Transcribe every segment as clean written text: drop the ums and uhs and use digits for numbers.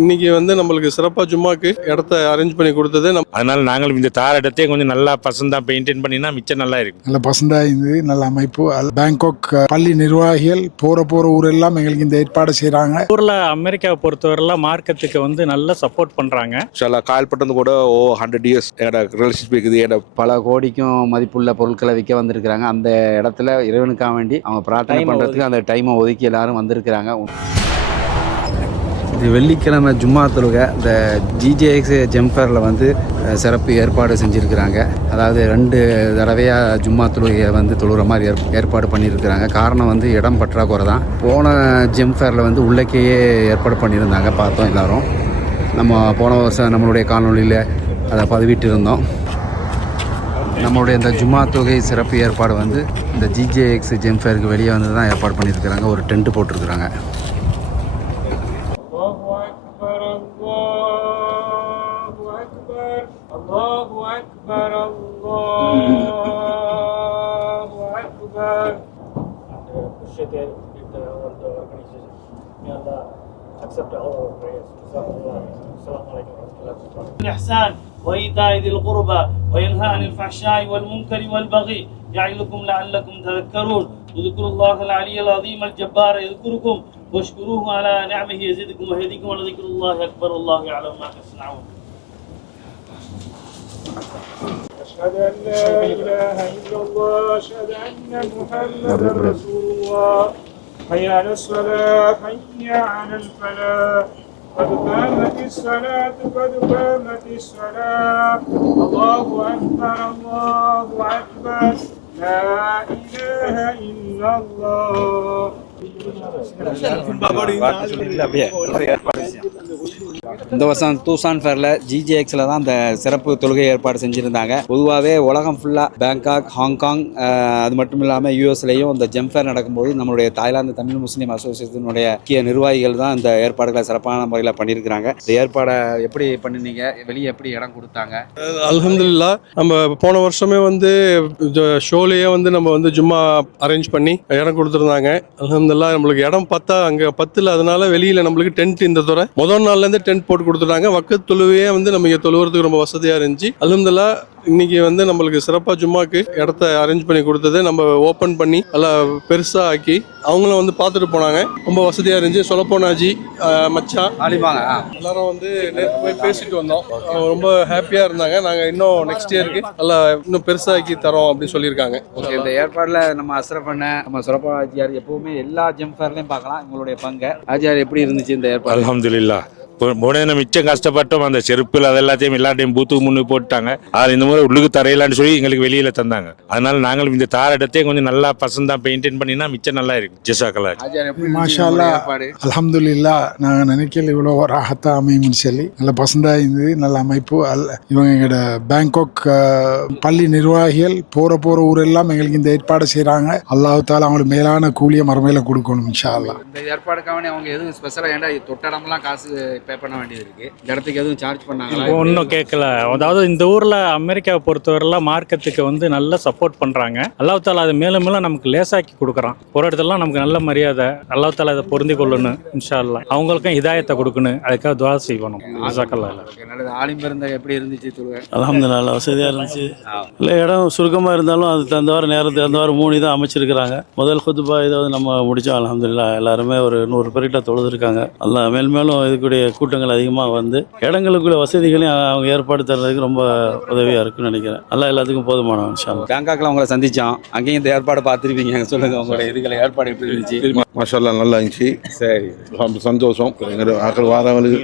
இன்னைக்கு வந்து நம்மளுக்கு சிறப்பாக ஜும்மாக்கு இடத்த அரேஞ்ச் பண்ணி கொடுத்தது. அதனால நாங்களும் இந்த தார இடத்தையே கொஞ்சம் நல்லா பசந்தா பெயின்டைன் பண்ணினா மிச்சம் நல்லா இருக்கும். நல்ல பசந்தா இருந்தது, நல்ல அமைப்பு. பேங்காக் பள்ளி நிர்வாகிகள் போற ஊரெல்லாம் எங்களுக்கு இந்த ஏற்பாடு செய்கிறாங்க. ஊரில் அமெரிக்காவை பொறுத்தவரைலாம் மார்க்கெட்டுக்கு வந்து நல்லா சப்போர்ட் பண்ணுறாங்க. கால்பட்டது கூட 100 இயர்ஸ் ரிலேஷன்ஷிப் இருக்குது. பல கோடிக்கும் மதிப்புள்ள பொருட்களை விற்க வந்திருக்கிறாங்க. அந்த இடத்துல இறைவனுக்காக வேண்டி அவங்க பிரார்த்தனை பண்ணுறதுக்கு அந்த டைமை ஒதுக்கி எல்லாரும் வந்திருக்கிறாங்க. இது வெள்ளிக்கிழமை ஜும்மா தொழுகை. இந்த ஜிஜேஎக்ஸ் ஜெம்ஃபேரில் வந்து சிறப்பு ஏற்பாடு செஞ்சுருக்கிறாங்க. அதாவது 2 தடவையாக ஜும்மா தொழுகையை வந்து தொழுகிற மாதிரி ஏற்பாடு பண்ணியிருக்கிறாங்க. காரணம் வந்து இடம் பற்றாக்குறை தான். போன ஜெம்ஃபேரில் வந்து உள்ளக்கையே ஏற்பாடு பண்ணியிருந்தாங்க, பார்த்தோம் எல்லோரும். நம்ம போன வருஷம் நம்மளுடைய காணொலியில் அதை பதிவிட்டிருந்தோம். நம்மளுடைய இந்த ஜும்மா தொழுகை சிறப்பு ஏற்பாடு வந்து இந்த ஜிஜேஎக்ஸ் ஜெம்ஃபேருக்கு வெளியே வந்து தான் ஏற்பாடு பண்ணியிருக்கிறாங்க. ஒரு டென்ட் போட்டிருக்கிறாங்க. الإحسان وإيتاء ذي القربى وينهى عن الفحشاء والمنكر والبغي يعظكم لعلكم تذكرون اذكروا الله العلي العظيم الجبار يذكركم واشكروه على نعمه يزدكم ويهديكم ولذكر الله أكبر والله يعلم ما تصنعون. أشهد أن لا إله إلا الله أشهد أن محمدا رسول الله حي على الصلاة حي على الفلاح قد قامت الصلاة قد قامت الصلاة الله أكبر الله أكبر لا إله إلا الله. இந்த வருஷம் தூசான் ஃபேரில் ஜிஜேஎக்ஸில் தான் அந்த சிறப்பு தொழுகை ஏற்பாடு செஞ்சுருந்தாங்க. பொதுவாகவே உலகம் ஃபுல்லாக பேங்காக், ஹாங்காங், அது மட்டும் இல்லாமல் யூஎஸ்லேயும் இந்த ஜெம்ஃபேர் நடக்கும்போது நம்மளுடைய தாய்லாந்து தமிழ் முஸ்லீம் அசோசியேஷனுடைய முக்கிய நிர்வாகிகள் தான் இந்த ஏற்பாடுகளை சிறப்பான முறையில் பண்ணியிருக்கிறாங்க. இந்த ஏற்பாடை எப்படி பண்ணினீங்க? வெளியே எப்படி இடம் கொடுத்தாங்க? அல்ஹம்துலில்லாஹ், நம்ம போன வருஷமே வந்து ஷோலேயே வந்து நம்ம வந்து ஜும்மா அரேஞ்ச் பண்ணி இடம் கொடுத்துருந்தாங்க. அல்ஹம்துலில்லாஹ், நம்மளுக்கு இடம் பார்த்தா அங்கே பத்தில், அதனால வெளியில் நம்மளுக்கு டென்ட் இந்த துறை முதல் நாள்லேருந்து டென்ட் போட்டு கொடுத்துட்டாங்க. வக்கத் தொழுவையே வந்து நம்ம இங்கே தொழுவுறதுக்கு ரொம்ப வசதியாக இருந்துச்சு. அல்ஹம்துலில்லாஹ், இன்னைக்கு வந்து நம்மளுக்கு சிறப்பாக ஜும்மாக்கு இடத்த அரேஞ்ச் பண்ணி கொடுத்தது. நம்ம ஓப்பன் பண்ணி நல்லா பெருசாக ஆக்கி அவங்களும் வந்து பார்த்துட்டு போனாங்க. ரொம்ப வசதியாக இருந்துச்சு. சொல்லப்போனாஜி மச்சான் எல்லாரும் வந்து நேற்று போய் பேசிட்டு வந்தோம். அவங்க ரொம்ப ஹாப்பியாக இருந்தாங்க. நாங்கள் இன்னும் நெக்ஸ்ட் இயருக்கு நல்லா இன்னும் பெருசாக்கி தரோம் அப்படின்னு சொல்லியிருக்காங்க. ஓகே, இந்த ஏற்பாடில் நம்ம அஸ்ரஃப் அண்ணன், நம்ம சுரப்பா ஆஜியார் எப்பவுமே எல்லா ஜெம்ஃபேர்லையும் பார்க்கலாம் உங்களுடைய பங்கு. ஆஜியார் எப்படி இருந்துச்சு இந்த ஏற்பாடு? அல்ஹம்துலில்லாஹ், போன மிச்சம் கஷ்டப்பட்டோம். அந்த செருப்பில் அது எல்லாத்தையும் எல்லாத்தையும் பூத்துக்கு முன்னு போட்டாங்க. அதில் இந்த முறை உள்ளுக்கு தரையிலான்னு சொல்லி எங்களுக்கு வெளியில தந்தாங்க. அதனால நாங்களும் இந்த தார இடத்தையே கொஞ்சம் நல்லா பசந்தா பெயின்டைன் பண்ணினா மிச்சம் நல்லா இருக்கும். ஜஸாக்கல்லா. மாஷா அல்லாஹ், அல்ஹம்துலில்லாஹ். நாங்கள் நினைக்கல இவ்வளோ ராஹத்தா அமையும்னு சொல்லி. நல்ல பசந்தா இருந்தது, நல்ல அமைப்பு. இவங்க எங்களோட பேங்காக் பள்ளி நிர்வாகிகள் போற ஊரெல்லாம் எங்களுக்கு இந்த ஏற்பாடு செய்கிறாங்க. அல்லாஹ் தாலா அவங்களுக்கு மேலான கூலியை மறுமையில கொடுக்கணும் இன்ஷா அல்லாஹ். இந்த ஏற்பாடுக்காக அவங்க எதுவும் ஸ்பெஷலாக ஏன்டா தொட்டடம்லாம் காசு பே பண்ண வேண்டியது இருக்கு. இந்த இடத்துக்கு எதுவும் சார்ஜ் பண்ணாங்களா? ஒன்றும் கேட்கல. அதாவது இந்த ஊரில் அமெரிக்காவை பொறுத்தவரைலாம் மார்க்கெட்டுக்கு வந்து நல்லா சப்போர்ட் பண்ணுறாங்க. அல்லாஹ் தாலா அதை மேலும் மேலும் நமக்கு லேசாக்கி கொடுக்குறான். ஒரு இடத்துலாம் நமக்கு நல்ல மரியாதை. அல்லாஹ் தாலா அதை பொருந்தி கொள்ளணும் இன்ஷா அல்லாஹ். அவங்களுக்கும் ஹிதாயத்தை கொடுக்கணும். அதுக்காக துவா செய்யணும். நல்லது. ஆலிம் இருந்த எப்படி இருந்துச்சு தொழுகை? அல்ஹம்துலில்லாஹ், வசதியாக இருந்துச்சு. இல்லை, இடம் சுருக்கமாக இருந்தாலும் அது தந்தவாறு நேரத்துக்கு தந்தவாறு 3 தான் அமைச்சிருக்கிறாங்க. முதல் குத்துபா இதை வந்து நம்ம முடித்தோம். அல்ஹம்துலில்லாஹ், எல்லாருமே ஒரு 100 பேர்கிட்ட தொழுதுருக்காங்க. அல்லாஹ் மேலும் இதுக்குடைய கூட்டங்கள் அதிகமாக வந்து இடங்களுக்குள்ள வசதிகளையும் அவங்க ஏற்பாடு தர்றதுக்கு ரொம்ப உதவியாக இருக்குன்னு நினைக்கிறேன். எல்லாம் எல்லாத்துக்கும் போதுமான விஷயம். பேங்காக்ல உங்களை சந்திச்சோம். அங்கேயும் இந்த ஏற்பாடு பார்த்துருப்பீங்க. சொல்லுங்க, உங்களுடைய இதுகளை ஏற்பாடு எப்படி இருந்துச்சு? மாஷா அல்லாஹ், நல்லா இருந்துச்சு. சரி, ரொம்ப சந்தோஷம். எங்கள் வாரங்களுக்கு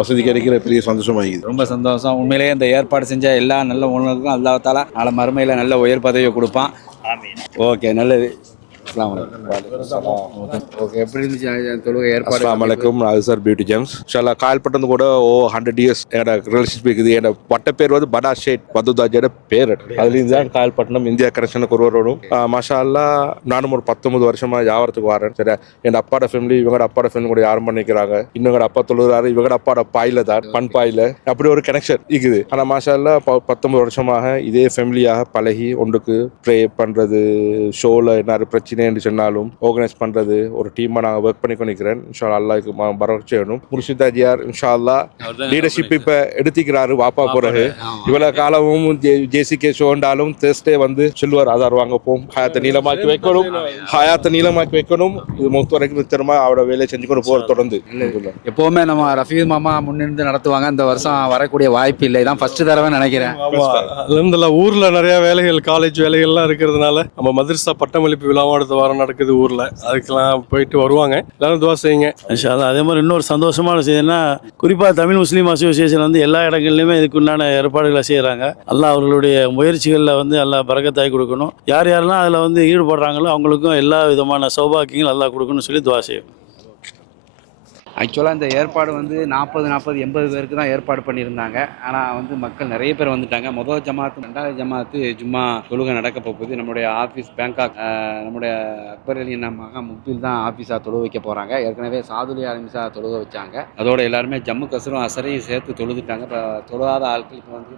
வசதி கிடைக்கிற பெரிய சந்தோஷமாகிது. ரொம்ப சந்தோஷம். உண்மையிலேயே இந்த ஏற்பாடு செஞ்ச எல்லா நல்ல உணர்வுக்கும் அல்லாஹ் தாலா நாளை மறுமையில் நல்ல உயர் பதவியை கொடுப்பான். ஓகே, நல்லது. எப்படி இருந்துச்சு தொழுகை ஏற்பாடு? அஸ்ஸலாமு அலைக்கும். சார் பியூட்டி ஜெம்ஸ் இன்ஷால்லா. கால்பட்டது கூட 100 இயர்ஸ் ரிலேஷன்ஷிப் இருக்குது. என்னோட பட்ட பேர் வந்து படா ஷேட் பதுதாஜியோட பேர். அதுலேருந்து தான் கால்பட்டணம் இந்தியா கனெக்ஷனுக்கு ஒருவரோடும் மாஷா அல்லா. நானும் ஒரு 19 வருஷமா வியாபாரத்துக்கு வரேன். சரி, என் அப்பாட ஃபேமிலி இவங்களோட அப்பாட ஃபேமிலி கூட யாரும் பண்ணிக்கிறாங்க. இன்னொரு அப்பா தொழுகிறாரு, இவங்களோட அப்பாட பாயில தான் பண் பாயில அப்படி ஒரு கனெக்ஷன் இருக்குது. ஆனால் மாஷா அல்லா 19 வருஷமாக இதே ஃபேமிலியாக பழகி ஒன்றுக்கு ப்ரே பண்ணுறது, ஷோவில் என்ன பிரச்சனை பிரச்சனை சொன்னாலும் ஆர்கனைஸ் பண்றது ஒரு டீமா நாங்கள் ஒர்க் பண்ணி கொண்டிருக்கிறேன். இன்ஷா அல்லாஹ்க்கு பரவச் செய்யணும். முர்ஷித் அஜியார் இன்ஷா அல்லாஹ் லீடர்ஷிப் இப்ப எடுத்துக்கிறாரு வாப்பா பிறகு. இவ்வளவு காலமும் ஜேசிகே ஷோண்டாலும் தேர்ஸ்டே வந்து சொல்லுவார் ஆதார் வாங்க போம், ஹயாத்தை நீளமாக்கி வைக்கணும். இது மொத்த வரைக்கும் நிச்சயமா அவரோட வேலையை செஞ்சு கொண்டு போற தொடர்ந்து. எப்போவுமே நம்ம ரஃபீத் மாமா முன்னிருந்து நடத்துவாங்க. இந்த வருஷம் வரக்கூடிய வாய்ப்பு இல்லை, இதான் ஃபர்ஸ்ட் தடவை நினைக்கிறேன். அல்ஹம்துலில்லாஹ் ஊர்ல நிறைய வேலைகள், காலேஜ் வேலைகள்லாம் இருக்கிறதுனால நம்ம மதரசா பட்டமளிப்பு விழாவும் அடுத்த வாரம் நடக்குது ஊர்ல. அதுக்கெல்லாம் போயிட்டு வருவாங்க. எல்லாரும் துவா செய்யுங்க இன்ஷா அல்லாஹ். அதே மாதிரி இன்னொரு சந்தோஷமான செய்தினா, குறிப்பாக தமிழ் முஸ்லீம் அசோசியேஷன் வந்து எல்லா இடங்கள்லையுமே இதுக்குண்டான ஏற்பாடுகளை செய்கிறாங்க. அல்லாஹ் அவர்களுடைய முயற்சிகளில் வந்து அல்லாஹ் பரக்கத்தாய் கொடுக்கணும். யார் யாரெல்லாம் அதில் வந்து ஈடுபடுறாங்களோ அவங்களுக்கும் எல்லா விதமான சௌபாக்கியங்கள் அல்லாஹ் கொடுக்கணும்னு சொல்லி துவா செய்யும். ஆக்சுவலாக இந்த ஏற்பாடு வந்து 40-80 பேருக்கு தான் ஏற்பாடு பண்ணியிருந்தாங்க. ஆனால் வந்து மக்கள் நிறைய பேர் வந்துட்டாங்க. முதல் ஜமாத்து, ரெண்டாவது ஜமாத்து ஜும்மா தொழுகை நடக்க போகுது. நம்முடைய ஆஃபீஸ் பேங்காக், நம்முடைய அக்பர் அலி மகா முக்தில் தான் ஆஃபீஸாக தொழுக வைக்க போகிறாங்க. ஏற்கனவே சாதுலி ஆலிமிஸா தொழுக வச்சாங்க. அதோட எல்லாருமே ஜம்மு கசரும் அசரையும் சேர்த்து தொழுதுட்டாங்க. இப்போ தொழுகாத ஆட்களுக்கு வந்து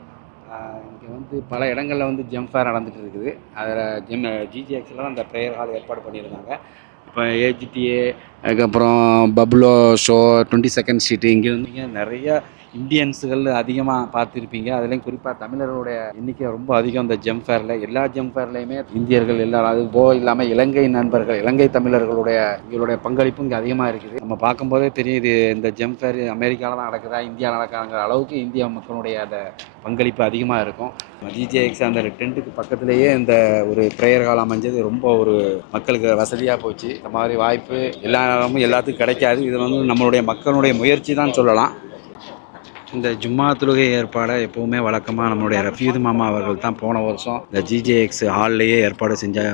இங்கே வந்து பல இடங்களில் வந்து ஜெம் ஃபேர் நடந்துகிட்டு இருக்குது. அதில் ஜிஜிஎக்ஸில் தான் அந்த ப்ரேயர் ஹால் ஏற்பாடு பண்ணியிருந்தாங்க. இப்போ ஏஜிடிஏ, அதுக்கப்புறம் பப்ளோ ஷோ, 22nd ஸ்ட்ரீட், இங்கே வந்து நிறைய இந்தியன்ஸுகள் அதிகமாக பார்த்துருப்பீங்க. அதுலேயும் குறிப்பாக தமிழர்களுடைய எண்ணிக்கை ரொம்ப அதிகம். இந்த ஜெம் ஃபேரில், எல்லா ஜெம் ஃபேர்லேயுமே இந்தியர்கள் எல்லாரும், அது போக இல்லாமல் இலங்கை நண்பர்கள், இலங்கை தமிழர்களுடைய இவங்களுடைய பங்களிப்பு இங்கே அதிகமாக இருக்குது. நம்ம பார்க்கும்போதே தெரியுது இந்த ஜெம் ஃபேர் அமெரிக்காவில் தான் நடக்குதா, இந்தியாவில் நடக்காங்கிற அளவுக்கு இந்திய மக்களுடைய அந்த பங்களிப்பு அதிகமாக இருக்கும். ஜிஜேஎக்ஸ் அந்த டென்ட்டுக்கு பக்கத்துலேயே இந்த ஒரு ப்ரேயர் ஹால் அமைஞ்சது ரொம்ப ஒரு மக்களுக்கு வசதியாக போச்சு. இந்த மாதிரி வாய்ப்பு எல்லா நேரமும் எல்லாத்துக்கும் கிடைக்காது. இது வந்து நம்மளுடைய மக்களுடைய முயற்சி தான் சொல்லலாம். இந்த ஜும்மா தொழுகை ஏற்பாடை எப்போவுமே வழக்கமாக நம்மளுடைய ரஃபீத் மாமா அவர்கள் தான் போன வருஷம் இந்த ஜிஜேஎக்ஸ் ஹால்லையே ஏற்பாடு செஞ்ச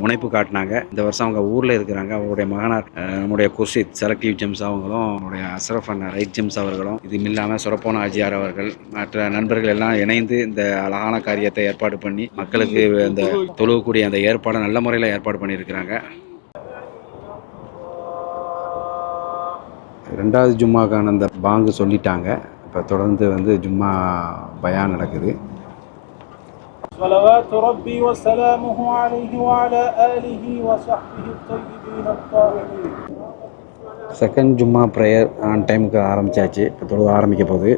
முனைப்பு காட்டினாங்க. இந்த வருஷம் அவங்க ஊரில் இருக்கிறாங்க. அவருடைய மகனார் நம்முடைய குர்ஷித் செலக்டிவ் ஜெம்ஸ் அவங்களும், நம்முடைய அஸ்ரஃப் அண்ணா ரைட் ஜெம்ஸ் அவர்களும், இது இல்லாமல் சுரப்போன ஆஜியார் அவர்கள், மற்ற நண்பர்கள் எல்லாம் இணைந்து இந்த அழகான காரியத்தை ஏற்பாடு பண்ணி மக்களுக்கு இந்த தொழுகக்கூடிய அந்த ஏற்பாடை நல்ல முறையில் ஏற்பாடு பண்ணியிருக்கிறாங்க. ரெண்டாவது ஜும்மாக்கான அந்த பாங்கு சொல்லிட்டாங்க. இப்போ தொடர்ந்து வந்து ஜும்மா பயான் நடக்குது. ஸலவாத்து ரப்பி வ ஸலாமுஹு அலைஹி வ அலா ஆலிஹி வ ஸஹ்பிஹி த்தய்யிபீன அத்-தாஹிரீன். செகண்ட் ஜும்மா ப்ரேயர் ஆன் டைமுக்கு ஆரம்பிச்சாச்சு. இப்போ தொழுக ஆரம்பிக்க போகுது.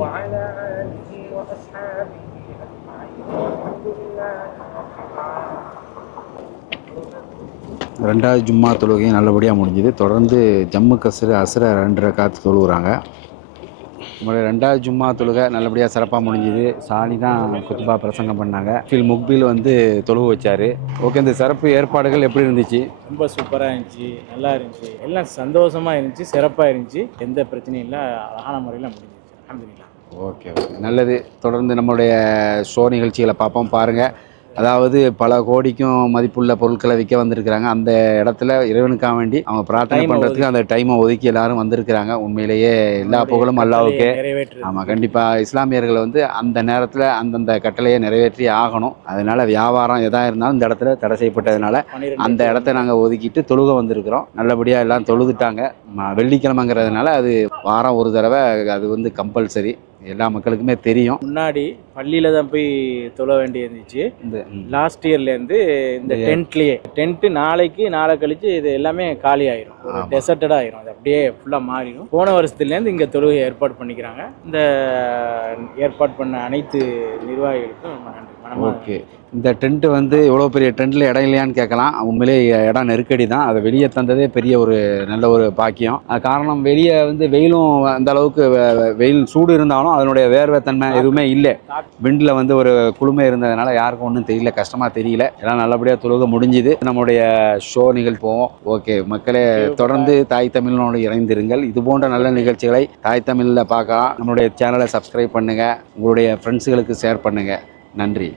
وعلى آله وأصحابه أجمعين والحمد لله رب العالمين. ரெண்டாவது ஜும்மா தொழுகை நல்லபடியாக முடிஞ்சுது. தொடர்ந்து ஜம்மு கஸ்ரு அஸ்ரை 2 ரக்காத் தொழுகிறாங்க. நம்மளுடைய ரெண்டாவது ஜும்மா தொழுகை நல்லபடியாக சிறப்பாக முடிஞ்சுது. சாலி தான் குத்துபா பிரசங்கம் பண்ணாங்க. ஃபில் முக்பில் வந்து தொழுக வச்சார். ஓகே, இந்த சிறப்பு ஏற்பாடுகள் எப்படி இருந்துச்சு? ரொம்ப சூப்பராக இருந்துச்சு, நல்லா இருந்துச்சு, எல்லாம் சந்தோஷமாக இருந்துச்சு, சிறப்பாக இருந்துச்சு, எந்த பிரச்சனையும் இல்லை, அழகான முறையில் முடிஞ்சிச்சு. அல்ஹம்துலில்லாஹ். ஓகே நல்லது. தொடர்ந்து நம்மளுடைய ஷோ நிகழ்ச்சிகளை பார்ப்போம். பாருங்கள், அதாவது பல கோடிக்கும் மதிப்புள்ள பொருட்களை விற்க வந்திருக்கிறாங்க. அந்த இடத்துல இறைவனுக்காக வேண்டி அவங்க பிரார்த்தனை பண்ணுறதுக்கு அந்த டைமை ஒதுக்கி எல்லாரும் வந்திருக்கிறாங்க. உண்மையிலேயே எல்லா புகழும் அல்லாஹ்வுக்கே. ஆமாம், கண்டிப்பாக இஸ்லாமியர்கள் வந்து அந்த நேரத்தில் அந்தந்த கட்டளையை நிறைவேற்றி ஆகணும். அதனால் வியாபாரம் எதாக இருந்தாலும் இந்த இடத்துல தடை செய்யப்பட்டதுனால அந்த இடத்த நாங்கள் ஒதுக்கிட்டு தொழுக வந்திருக்கிறோம். நல்லபடியாக எல்லாம் தொழுதுட்டாங்க. வெள்ளிக்கிழமைங்கிறதுனால அது வாரம் ஒரு தடவை அது வந்து கம்பல்சரி, எல்லா மக்களுக்குமே தெரியும். முன்னாடி பள்ளியில் தான் போய் தொழ வேண்டி இருந்துச்சு. இந்த லாஸ்ட் இயர்லேருந்து இந்த டென்ட்டு நாளை கழிச்சு இது எல்லாமே காலி ஆயிரும், ஒரு டெசர்ட்டடாக ஆயிரும். அது அப்படியே ஃபுல்லாக மாறிடும். போன வருஷத்துலேருந்து இங்கே தொழுகை ஏற்பாடு பண்ணிக்கிறாங்க. இந்த ஏற்பாடு பண்ண அனைத்து நிர்வாகிகளுக்கும் ரொம்ப நன்றி. ஓகே, இந்த டென்ட்டு வந்து எவ்வளோ பெரிய டென்ட்டில் இடம் இல்லையான்னு கேட்கலாம். உண்மையிலே இடம் நெருக்கடி தான். அதை வெளியே தந்ததே பெரிய ஒரு நல்ல ஒரு பாக்கியம். காரணம், வெளியே வந்து வெயிலும் அந்த அளவுக்கு வெயில் சூடு இருந்தாலும் அதனுடைய வேர்வைத்தன்மை எதுவுமே இல்லை. விண்டில் வந்து ஒரு குளுமை இருந்ததுனால யாருக்கும் ஒன்றும் தெரியல, கஷ்டமாக தெரியல. எல்லாம் நல்லபடியாக தொழுக முடிஞ்சுது. நம்முடைய ஷோ நிகழ்ச்சி போவோம். ஓகே மக்களே, தொடர்ந்து தாய் தமிழனோடு இணைந்திருங்கள். இது போன்ற நல்ல நிகழ்ச்சிகளை தாய் தமிழில் பார்க்கலாம். நம்மளுடைய சேனலை சப்ஸ்கிரைப் பண்ணுங்கள், உங்களுடைய ஃப்ரெண்ட்ஸுகளுக்கு ஷேர் பண்ணுங்கள். நன்றி.